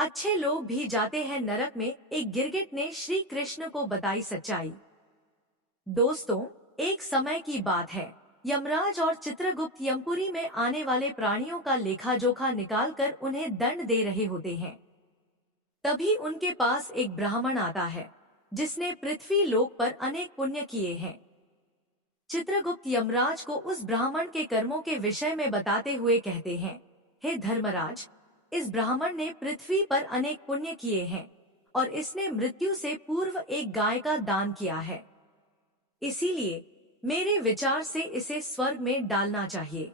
अच्छे लोग भी जाते हैं नरक में, एक गिरगिट ने श्री कृष्ण को बताई सच्चाई। दोस्तों, एक समय की बात है। यमराज और चित्रगुप्त यमपुरी में आने वाले प्राणियों का लेखा जोखा निकालकर उन्हें दंड दे रहे होते हैं। तभी उनके पास एक ब्राह्मण आता है, जिसने पृथ्वी लोक पर अनेक पुण्य किए हैं। चित्रगुप्त यमराज को उस ब्राह्मण के कर्मों के विषय में बताते हुए कहते हैं, हे धर्मराज, इस ब्राह्मण ने पृथ्वी पर अनेक पुण्य किए हैं और इसने मृत्यु से पूर्व एक गाय का दान किया है। इसीलिए मेरे विचार से इसे स्वर्ग में डालना चाहिए।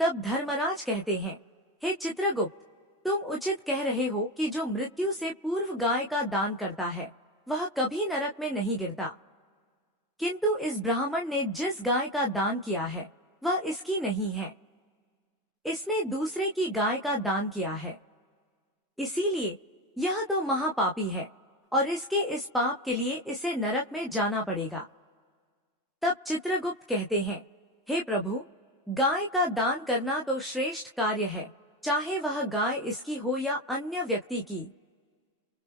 तब धर्मराज कहते हैं, हे चित्रगुप्त, तुम उचित कह रहे हो कि जो मृत्यु से पूर्व गाय का दान करता है वह कभी नरक में नहीं गिरता। किंतु इस ब्राह्मण ने जिस गाय का दान किया है वह इसकी नहीं है। इसने दूसरे की गाय का दान किया है। इसीलिए यह तो महापापी है और इसके इस पाप के लिए इसे नरक में जाना पड़ेगा। तब चित्रगुप्त कहते हैं, हे प्रभु, गाय का दान करना तो श्रेष्ठ कार्य है, चाहे वह गाय इसकी हो या अन्य व्यक्ति की।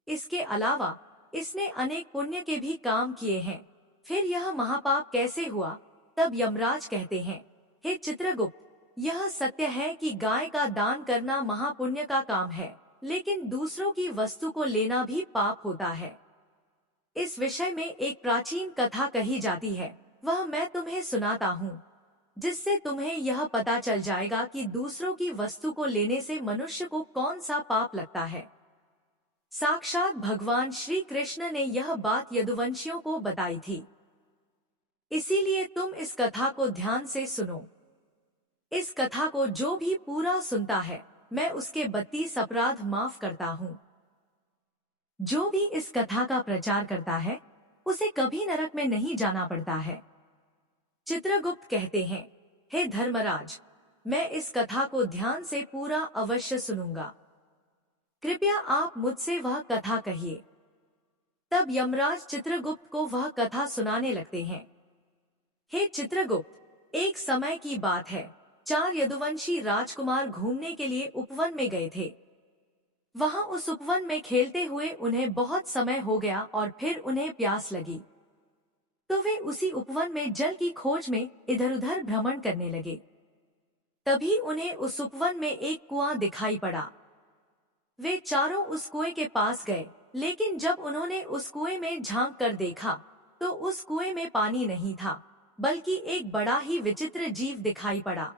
इसके अलावा इसने अनेक पुण्य के भी काम किए हैं, फिर यह महापाप कैसे हुआ? तब यमराज कहते हैं, हे चित्रगुप्त, यह सत्य है कि गाय का दान करना महापुण्य का काम है, लेकिन दूसरों की वस्तु को लेना भी पाप होता है। इस विषय में एक प्राचीन कथा कही जाती है, वह मैं तुम्हें सुनाता हूँ, जिससे तुम्हें यह पता चल जाएगा कि दूसरों की वस्तु को लेने से मनुष्य को कौन सा पाप लगता है। साक्षात भगवान श्री कृष्ण ने यह बात यदुवंशियों को बताई थी। इसीलिए तुम इस कथा को ध्यान से सुनो। इस कथा को जो भी पूरा सुनता है, मैं उसके 32 अपराध माफ करता हूँ। जो भी इस कथा का प्रचार करता है उसे कभी नरक में नहीं जाना पड़ता है। चित्रगुप्त कहते हैं, हे धर्मराज, मैं इस कथा को ध्यान से पूरा अवश्य सुनूंगा। कृपया आप मुझसे वह कथा कहिए। तब यमराज चित्रगुप्त को वह कथा सुनाने लगते हैं। हे चित्रगुप्त, एक समय की बात है, 4 यदुवंशी राजकुमार घूमने के लिए उपवन में गए थे। वहां उस उपवन में खेलते हुए उन्हें बहुत समय हो गया और फिर उन्हें प्यास लगी, तो वे उसी उपवन में जल की खोज में इधर उधर भ्रमण करने लगे। तभी उन्हें उस उपवन में एक कुआं दिखाई पड़ा। वे चारों उस कुएं के पास गए, लेकिन जब उन्होंने उस कुएं में झांक कर देखा तो उस कुएं में पानी नहीं था, बल्कि एक बड़ा ही विचित्र जीव दिखाई पड़ा।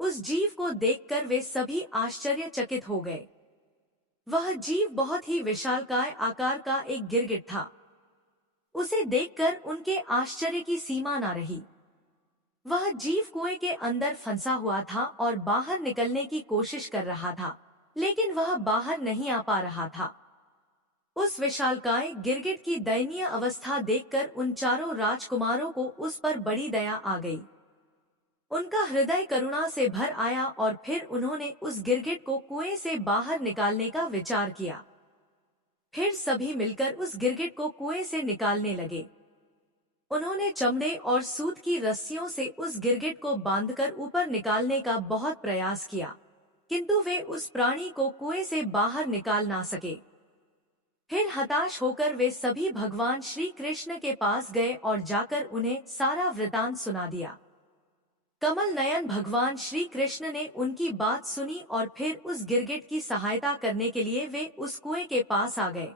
उस जीव को देखकर वे सभी आश्चर्यचकित हो गए। वह जीव बहुत ही विशालकाय आकार का एक गिरगिट था। उसे देखकर उनके आश्चर्य की सीमा न रही। वह जीव कुएं के अंदर फंसा हुआ था और बाहर निकलने की कोशिश कर रहा था, लेकिन वह बाहर नहीं आ पा रहा था। उस विशालकाय गिरगिट की दयनीय अवस्था देखकर उन चारों राजकुमारों को उस पर बड़ी दया आ गई। उनका हृदय करुणा से भर आया और फिर उन्होंने उस गिरगिट को कुएं से बाहर निकालने का विचार किया। फिर सभी मिलकर उस गिरगिट को कुएं से निकालने लगे। उन्होंने चमड़े और सूत की रस्सियों से उस गिरगिट को बांधकर ऊपर निकालने का बहुत प्रयास किया, किंतु वे उस प्राणी को कुएं से बाहर निकाल ना सके। फिर हताश होकर वे सभी भगवान श्री कृष्ण के पास गए और जाकर उन्हें सारा वृतांत सुना दिया। कमल नयन भगवान श्री कृष्ण ने उनकी बात सुनी और फिर उस गिरगिट की सहायता करने के लिए वे उस कुएं के पास आ गए।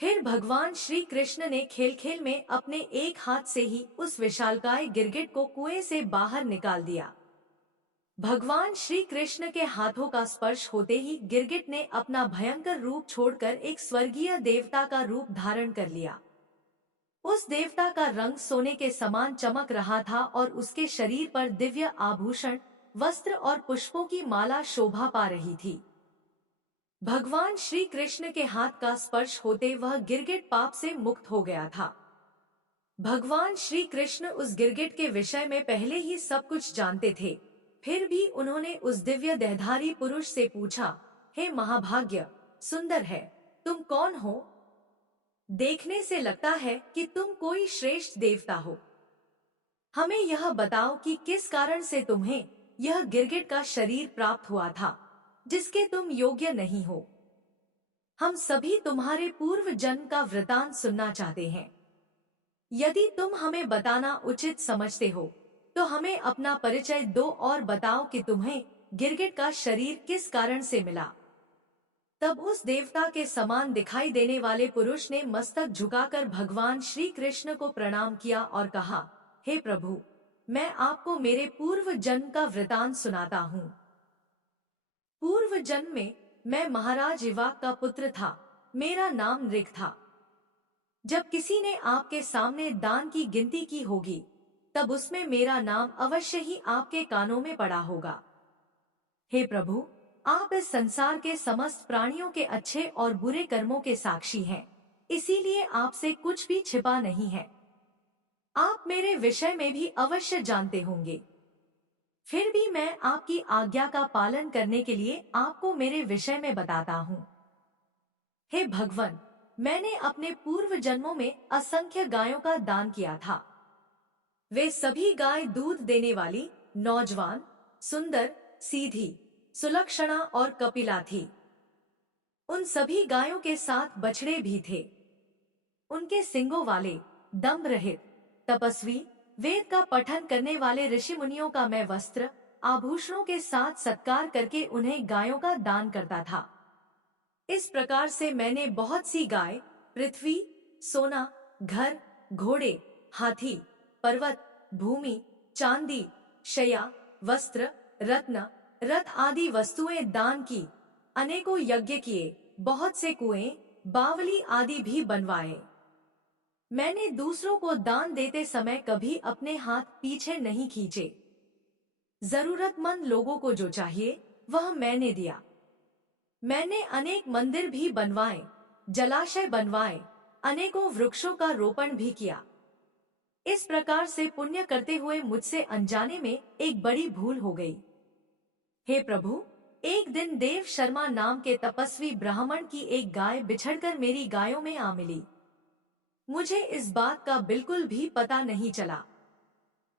फिर भगवान श्री कृष्ण ने खेल खेल में अपने एक हाथ से ही उस विशालकाय गिरगिट को कुएं से बाहर निकाल दिया। भगवान श्री कृष्ण के हाथों का स्पर्श होते ही गिरगिट ने अपना भयंकर रूप छोड़कर एक स्वर्गीय देवता का रूप धारण कर लिया। उस देवता का रंग सोने के समान चमक रहा था और उसके शरीर पर दिव्य आभूषण, वस्त्र और पुष्पों की माला शोभा पा रही थी। भगवान श्री कृष्ण के हाथ का स्पर्श होते वह गिरगिट पाप से मुक्त हो गया था। भगवान श्री कृष्ण उस गिरगिट के विषय में पहले ही सब कुछ जानते थे, फिर भी उन्होंने उस दिव्य देहधारी पुरुष से पूछा, हे महाभाग्य, सुंदर है, तुम कौन हो? देखने से लगता है कि तुम कोई श्रेष्ठ देवता हो। हमें यह बताओ कि किस कारण से तुम्हें यह गिरगिट का शरीर प्राप्त हुआ था। जिसके तुम योग्य नहीं हो। हम सभी तुम्हारे पूर्व जन्म का वृतांत सुनना चाहते हैं। यदि तुम हमें बताना उचित समझते हो तो हमें अपना परिचय दो और बताओ कि तुम्हें गिरगिट का शरीर किस कारण से मिला। तब उस देवता के समान दिखाई देने वाले पुरुष ने मस्तक झुकाकर भगवान श्री कृष्ण को प्रणाम किया और कहा, हे प्रभु, मैं आपको मेरे पूर्व जन्म का वृतांत सुनाता हूँ। पूर्व जन्म में मैं महाराज इवाक का पुत्र था। मेरा नाम नृग था। जब किसी ने आपके सामने दान की गिनती की होगी तब उसमें मेरा नाम अवश्य ही आपके कानों में पड़ा होगा। हे प्रभु, आप इस संसार के समस्त प्राणियों के अच्छे और बुरे कर्मों के साक्षी हैं, इसीलिए आपसे कुछ भी छिपा नहीं है। आप मेरे विषय में भी अवश्य जानते होंगे। फिर भी मैं आपकी आज्ञा का पालन करने के लिए आपको मेरे विषय में बताता हूँ। हे भगवान, मैंने अपने पूर्व जन्मों में असंख्य गायों का दान किया था। वे सभी गाय दूध देने वाली, नौजवान, सुंदर, सीधी, सुलक्षणा और कपिला थी। उन सभी गायों के साथ बछड़े भी थे। उनके सींगों वाले, दम्भ रहित, तपस्वी, वेद का पठन करने वाले ऋषि मुनियों का मैं वस्त्र, आभूषणों के साथ सत्कार करके उन्हें गायों का दान करता था। इस प्रकार से मैंने बहुत सी गाय, पृथ्वी, सोना, घर, घोड़े, हाथी, पर्वत, भूमि, चांदी, शया, वस्त्र, रत्न, रथ आदि वस्तुएं दान की। अनेकों यज्ञ किए, बहुत से कुएं, बावली आदि भी बनवाए। मैंने दूसरों को दान देते समय कभी अपने हाथ पीछे नहीं खींचे। जरूरतमंद लोगों को जो चाहिए वह मैंने दिया। मैंने अनेक मंदिर भी बनवाए, जलाशय बनवाए, अनेकों वृक्षों का रोपण भी किया। इस प्रकार से पुण्य करते हुए मुझसे अनजाने में एक बड़ी भूल हो गई। हे प्रभु, एक दिन देव शर्मा नाम के तपस्वी ब्राह्मण की एक गाय बिछड़कर मेरी गायों में आ मिली। मुझे इस बात का बिल्कुल भी पता नहीं चला।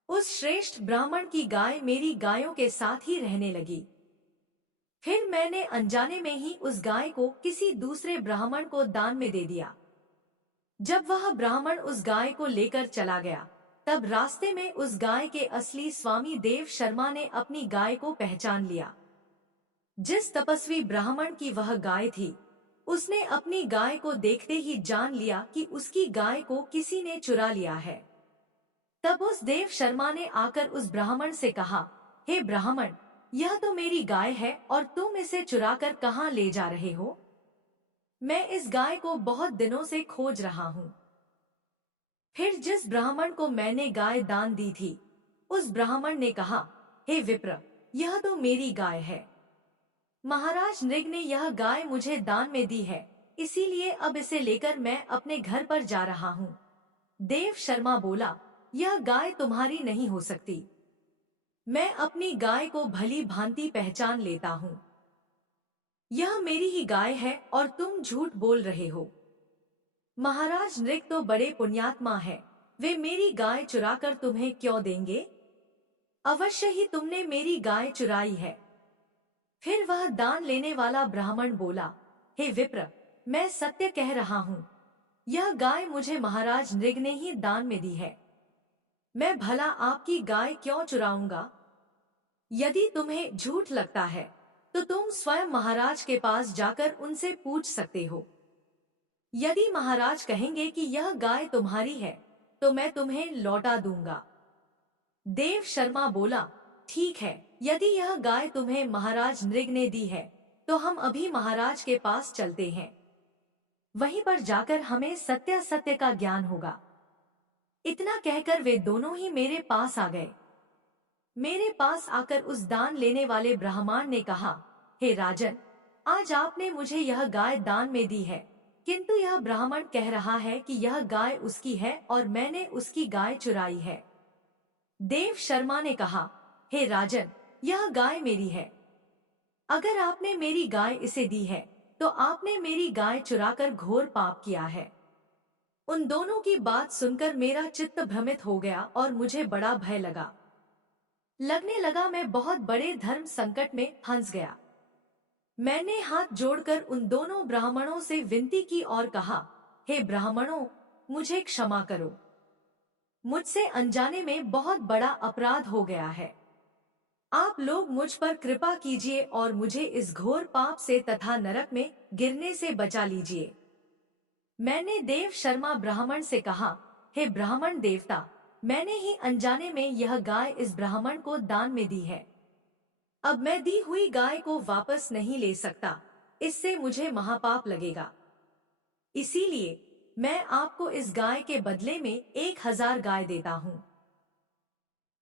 उस श्रेष्ठ ब्राह्मण की गाय मेरी गायों के साथ ही रहने लगी। फिर मैंने अनजाने में ही उस गाय को किसी दूसरे ब्राह्मण को दान में दे दिया। जब वह ब्राह्मण उस गाय को लेकर चला गया तब रास्ते में उस गाय के असली स्वामी देव शर्मा ने अपनी गाय को पहचान लिया। जिस तपस्वी ब्राह्मण की वह गाय थी, उसने अपनी गाय को देखते ही जान लिया कि उसकी गाय को किसी ने चुरा लिया है। तब उस देव शर्मा ने आकर उस ब्राह्मण से कहा, हे ब्राह्मण, यह तो मेरी गाय है और तुम इसे चुराकर कहाँ ले जा रहे हो? मैं इस गाय को बहुत दिनों से खोज रहा हूँ। फिर जिस ब्राह्मण को मैंने गाय दान दी थी, उस ब्राह्मण ने कहा, हे विप्र, यह तो मेरी गाय है। महाराज नृग ने यह गाय मुझे दान में दी है, इसीलिए अब इसे लेकर मैं अपने घर पर जा रहा हूँ। देव शर्मा बोला, यह गाय तुम्हारी नहीं हो सकती। मैं अपनी गाय को भली भांति पहचान लेता हूँ। यह मेरी ही गाय है और तुम झूठ बोल रहे हो। महाराज नृग तो बड़े पुण्यात्मा है, वे मेरी गाय चुराकर तुम्हें क्यों देंगे? अवश्य ही तुमने मेरी गाय चुराई है। फिर वह दान लेने वाला ब्राह्मण बोला, हे विप्र, मैं सत्य कह रहा हूँ, यह गाय मुझे महाराज नृग ने ही दान में दी है। मैं भला आपकी गाय क्यों चुराऊंगा? यदि तुम्हें झूठ लगता है तो तुम स्वयं महाराज के पास जाकर उनसे पूछ सकते हो। यदि महाराज कहेंगे कि यह गाय तुम्हारी है तो मैं तुम्हें लौटा दूंगा। देव शर्मा बोला, ठीक है, यदि यह गाय तुम्हें महाराज नृग ने दी है तो हम अभी महाराज के पास चलते हैं। वहीं पर जाकर हमें सत्य सत्य का ज्ञान होगा। इतना कहकर वे दोनों ही मेरे पास आ गए। मेरे पास आकर उस दान लेने वाले ब्राह्मण ने कहा, हे राजन, आज आपने मुझे यह गाय दान में दी है, किंतु यह ब्राह्मण कह रहा है कि यह गाय उसकी है और मैंने उसकी गाय चुराई है। देव शर्मा ने कहा, हे राजन, यह गाय मेरी है। अगर आपने मेरी गाय इसे दी है तो आपने मेरी गाय चुराकर घोर पाप किया है। उन दोनों की बात सुनकर मेरा चित्त भ्रमित हो गया और मुझे बड़ा भय लगने लगा मैं बहुत बड़े धर्म संकट में फंस गया। मैंने हाथ जोड़कर उन दोनों ब्राह्मणों से विनती की और कहा, हे ब्राह्मणों, मुझे क्षमा करो। मुझसे अनजाने में बहुत बड़ा अपराध हो गया है। आप लोग मुझ पर कृपा कीजिए और मुझे इस घोर पाप से तथा नरक में गिरने से बचा लीजिए। मैंने देव शर्मा ब्राह्मण से कहा, हे ब्राह्मण देवता, मैंने ही अनजाने में यह गाय इस ब्राह्मण को दान में दी है। अब मैं दी हुई गाय को वापस नहीं ले सकता, इससे मुझे महापाप लगेगा। इसीलिए मैं आपको इस गाय के बदले में 1000 गाय देता हूँ।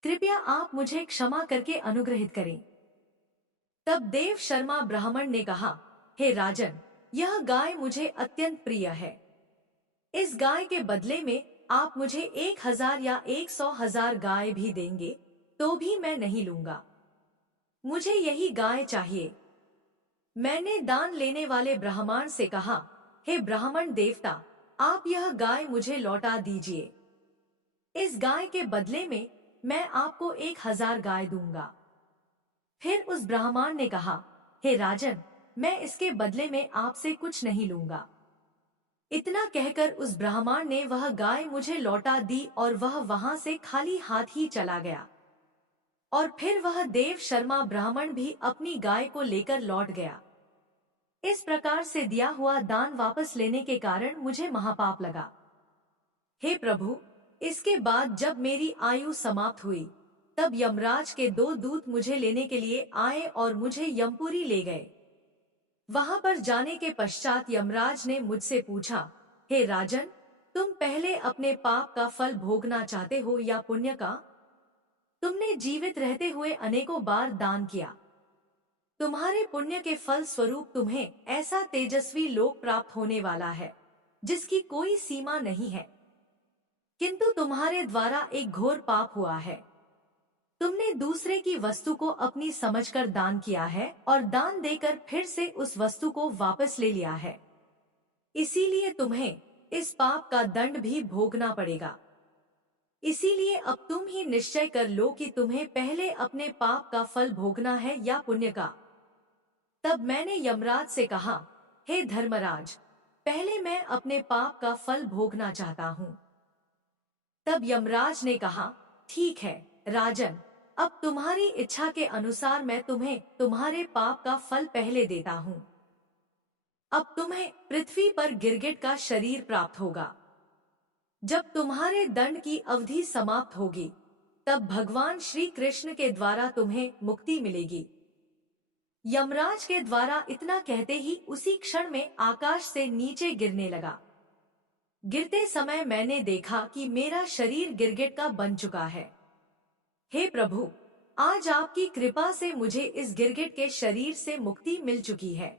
कृपया आप मुझे क्षमा करके अनुग्रहित करें। तब देव शर्मा ब्राह्मण ने कहा, हे राजन, यह गाय मुझे अत्यंत प्रिय है। इस गाय के बदले में आप मुझे 1000 या 100,000 गाय भी देंगे तो भी मैं नहीं लूंगा। मुझे यही गाय चाहिए। मैंने दान लेने वाले ब्राह्मण से कहा, हे ब्राह्मण देवता, आप यह गाय मुझे लौटा दीजिए। इस गाय के बदले में मैं आपको 1000 गाय दूंगा। फिर उस ब्राह्मण ने कहा, हे राजन, मैं इसके बदले में आपसे कुछ नहीं लूंगा। इतना कहकर उस ब्राह्मण ने वह गाय मुझे लौटा दी और वह वहां से खाली हाथ ही चला गया। और फिर वह देव शर्मा ब्राह्मण भी अपनी गाय को लेकर लौट गया। इस प्रकार से दिया हुआ दान वापस लेने के कारण मुझे महापाप लगा। हे प्रभु, इसके बाद जब मेरी आयु समाप्त हुई, तब यमराज के 2 दूत मुझे लेने के लिए आए और मुझे यमपुरी ले गए। वहां पर जाने के पश्चात यमराज ने मुझसे पूछा, हे राजन, तुम पहले अपने पाप का फल भोगना चाहते हो या पुण्य का? तुमने जीवित रहते हुए अनेकों बार दान किया। तुम्हारे पुण्य के फल स्वरूप तुम्हें ऐसा तेजस्वी लोक प्राप्त होने वाला है, जिसकी कोई सीमा नहीं है। किंतु तुम्हारे द्वारा एक घोर पाप हुआ है। तुमने दूसरे की वस्तु को अपनी समझकर दान किया है और दान देकर फिर से उस वस्तु को वापस ले लिया है। इसीलिए तुम्हें इस पाप का दंड भी भोगना पड़ेगा। इसीलिए अब तुम ही निश्चय कर लो कि तुम्हें पहले अपने पाप का फल भोगना है या पुण्य का। तब मैंने यमराज से कहा, हे धर्मराज, पहले मैं अपने पाप का फल भोगना चाहता हूँ। तब यमराज ने कहा, ठीक है राजन, अब तुम्हारी इच्छा के अनुसार मैं तुम्हें तुम्हारे पाप का फल पहले देता हूँ। अब तुम्हें पृथ्वी पर गिरगिट का शरीर प्राप्त होगा। जब तुम्हारे दंड की अवधि समाप्त होगी, तब भगवान श्री कृष्ण के द्वारा तुम्हें मुक्ति मिलेगी। यमराज के द्वारा इतना कहते ही उसी क्षण में आकाश से नीचे गिरने लगा। गिरते समय मैंने देखा कि मेरा शरीर गिरगिट का बन चुका है। हे प्रभु, आज आपकी कृपा से मुझे इस गिरगिट के शरीर से मुक्ति मिल चुकी है।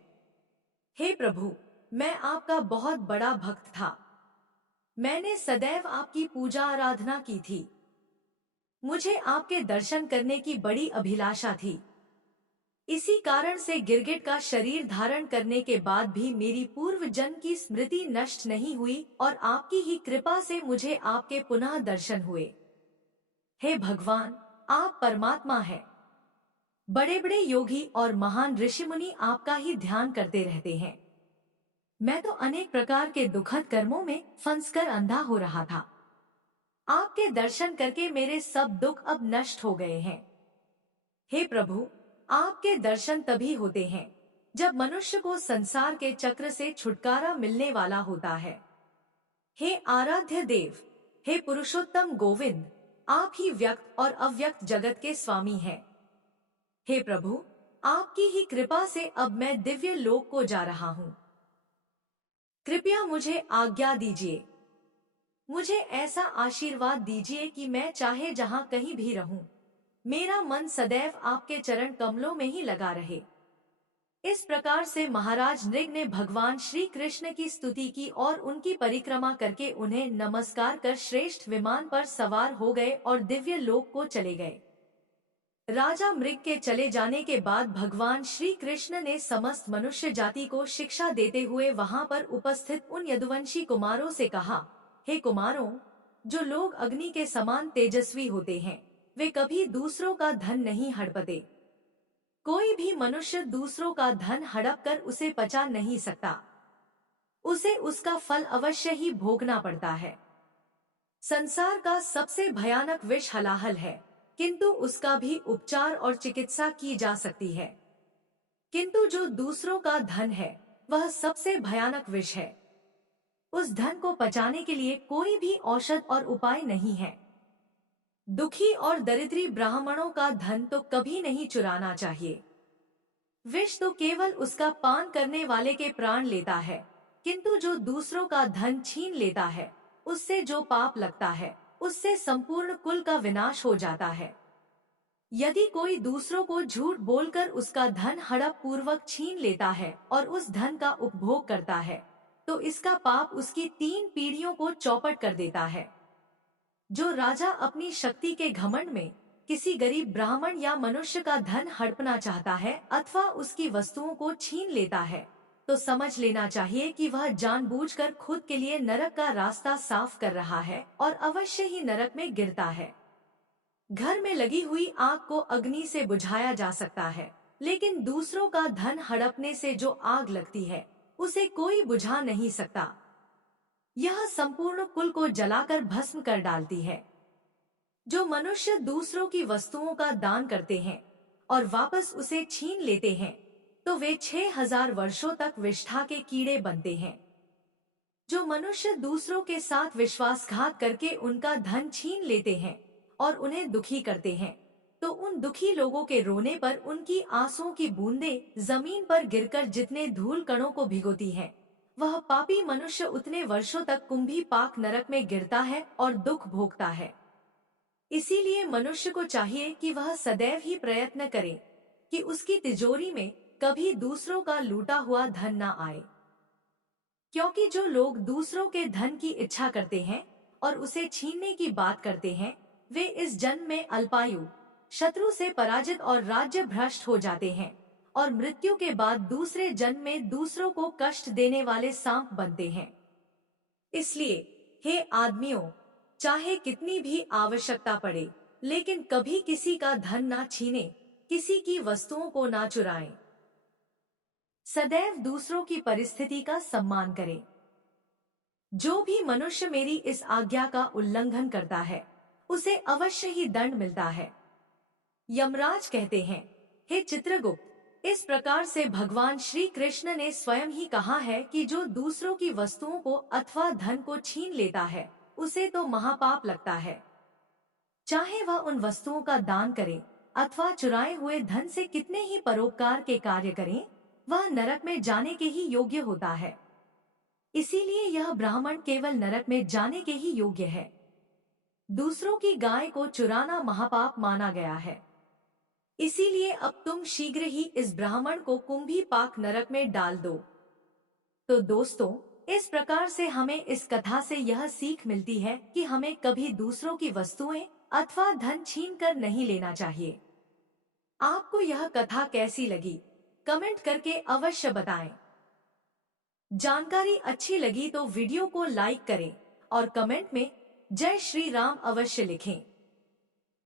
हे प्रभु, मैं आपका बहुत बड़ा भक्त था। मैंने सदैव आपकी पूजा आराधना की थी। मुझे आपके दर्शन करने की बड़ी अभिलाषा थी। इसी कारण से गिरगिट का शरीर धारण करने के बाद भी मेरी पूर्व जन्म की स्मृति नष्ट नहीं हुई और आपकी ही कृपा से मुझे आपके पुनः दर्शन हुए। हे भगवान, आप परमात्मा हैं। बड़े बड़े योगी और महान ऋषि मुनि आपका ही ध्यान करते रहते हैं। मैं तो अनेक प्रकार के दुखद कर्मों में फंसकर अंधा हो रहा था। आपके दर्शन करके मेरे सब दुख अब नष्ट हो गए हैं। हे प्रभु, आपके दर्शन तभी होते हैं जब मनुष्य को संसार के चक्र से छुटकारा मिलने वाला होता है। हे आराध्य देव, हे पुरुषोत्तम गोविंद, आप ही व्यक्त और अव्यक्त जगत के स्वामी हैं। हे प्रभु, आपकी ही कृपा से अब मैं दिव्य लोक को जा रहा हूँ। कृपया मुझे आज्ञा दीजिए। मुझे ऐसा आशीर्वाद दीजिए कि मैं चाहे जहाँ कहीं भी रहूं, मेरा मन सदैव आपके चरण कमलों में ही लगा रहे। इस प्रकार से महाराज नृग ने भगवान श्री कृष्ण की स्तुति की और उनकी परिक्रमा करके उन्हें नमस्कार कर श्रेष्ठ विमान पर सवार हो गए और दिव्य लोक को चले गए। राजा मृग के चले जाने के बाद भगवान श्री कृष्ण ने समस्त मनुष्य जाति को शिक्षा देते हुए वहां पर उपस्थित उन यदुवंशी कुमारों से कहा, हे कुमारों, जो लोग अग्नि के समान तेजस्वी होते हैं, वे कभी दूसरों का धन नहीं हड़पते। कोई भी मनुष्य दूसरों का धन हड़प कर उसे पचा नहीं सकता। उसे उसका फल अवश्य ही भोगना पड़ता है। संसार का सबसे भयानक विष हलाहल है, किंतु उसका भी उपचार और चिकित्सा की जा सकती है। किंतु जो दूसरों का धन है, वह सबसे भयानक विष है। उस धन को पचाने के लिए कोई भी औषध और उपाय नहीं है। दुखी और दरिद्री ब्राह्मणों का धन तो कभी नहीं चुराना चाहिए। विष तो केवल उसका पान करने वाले के प्राण लेता है, किंतु जो दूसरों का धन छीन लेता है, उससे जो पाप लगता है, उससे संपूर्ण कुल का विनाश हो जाता है। यदि कोई दूसरों को झूठ बोलकर उसका धन हड़प पूर्वक छीन लेता है और उस धन का उपभोग करता है, तो इसका पाप उसकी 3 पीढ़ियों को चौपट कर देता है। जो राजा अपनी शक्ति के घमंड में किसी गरीब ब्राह्मण या मनुष्य का धन हड़पना चाहता है अथवा उसकी वस्तुओं को छीन लेता है, तो समझ लेना चाहिए कि वह जानबूझकर खुद के लिए नरक का रास्ता साफ कर रहा है और अवश्य ही नरक में गिरता है। घर में लगी हुई आग को अग्नि से बुझाया जा सकता है, लेकिन दूसरों का धन हड़पने से जो आग लगती है, उसे कोई बुझा नहीं सकता। यह संपूर्ण कुल को जलाकर भस्म कर डालती है। जो मनुष्य दूसरों की वस्तुओं का दान करते हैं और वापस उसे छीन लेते हैं, तो वे 6000 वर्षों तक विष्ठा के कीड़े बनते हैं। जो मनुष्य दूसरों के साथ विश्वासघात करके उनका धन छीन लेते हैं और उन्हें दुखी करते हैं, तो उन दुखी लोगों के रोने पर उनकी आंसुओं की बूंदें जमीन पर गिरकर जितने धूल कणों को भिगोती हैं, वह पापी मनुष्य उतने वर्षों तक कुंभी पाक नरक में गिरता है और दुख भोगता है। इसीलिए मनुष्य को चाहिए कि वह सदैव ही प्रयत्न करे कि उसकी तिजोरी में कभी दूसरों का लूटा हुआ धन न आए। क्योंकि जो लोग दूसरों के धन की इच्छा करते हैं और उसे छीनने की बात करते हैं, वे इस जन्म में अल्पायु, शत्रु से पराजित और राज्य भ्रष्ट हो जाते हैं और मृत्यु के बाद दूसरे जन्म में दूसरों को कष्ट देने वाले सांप बनते हैं। इसलिए हे आदमियों, चाहे कितनी भी आवश्यकता पड़े, लेकिन कभी किसी का धन ना छीने, किसी की वस्तुओं को ना चुराएं। सदैव दूसरों की परिस्थिति का सम्मान करें। जो भी मनुष्य मेरी इस आज्ञा का उल्लंघन करता है, उसे अवश्य ही दंड मिलता है। यमराज कहते हैं, हे चित्रगुप्त, इस प्रकार से भगवान श्री कृष्ण ने स्वयं ही कहा है कि जो दूसरों की वस्तुओं को अथवा धन को छीन लेता है, उसे तो महापाप लगता है। चाहे वह उन वस्तुओं का दान करे अथवा चुराए हुए धन से कितने ही परोपकार के कार्य करें, वह नरक में जाने के ही योग्य होता है। इसीलिए यह ब्राह्मण केवल नरक में जाने के ही योग्य है। दूसरों की गाय को चुराना महापाप माना गया है। इसीलिए अब तुम शीघ्र ही इस ब्राह्मण को कुंभी पाक नरक में डाल दो। तो दोस्तों, इस प्रकार से हमें इस कथा से यह सीख मिलती है कि हमें कभी दूसरों की वस्तुएं अथवा धन छीन कर नहीं लेना चाहिए। आपको यह कथा कैसी लगी, कमेंट करके अवश्य बताएं। जानकारी अच्छी लगी तो वीडियो को लाइक करें और कमेंट में जय श्री राम अवश्य लिखें।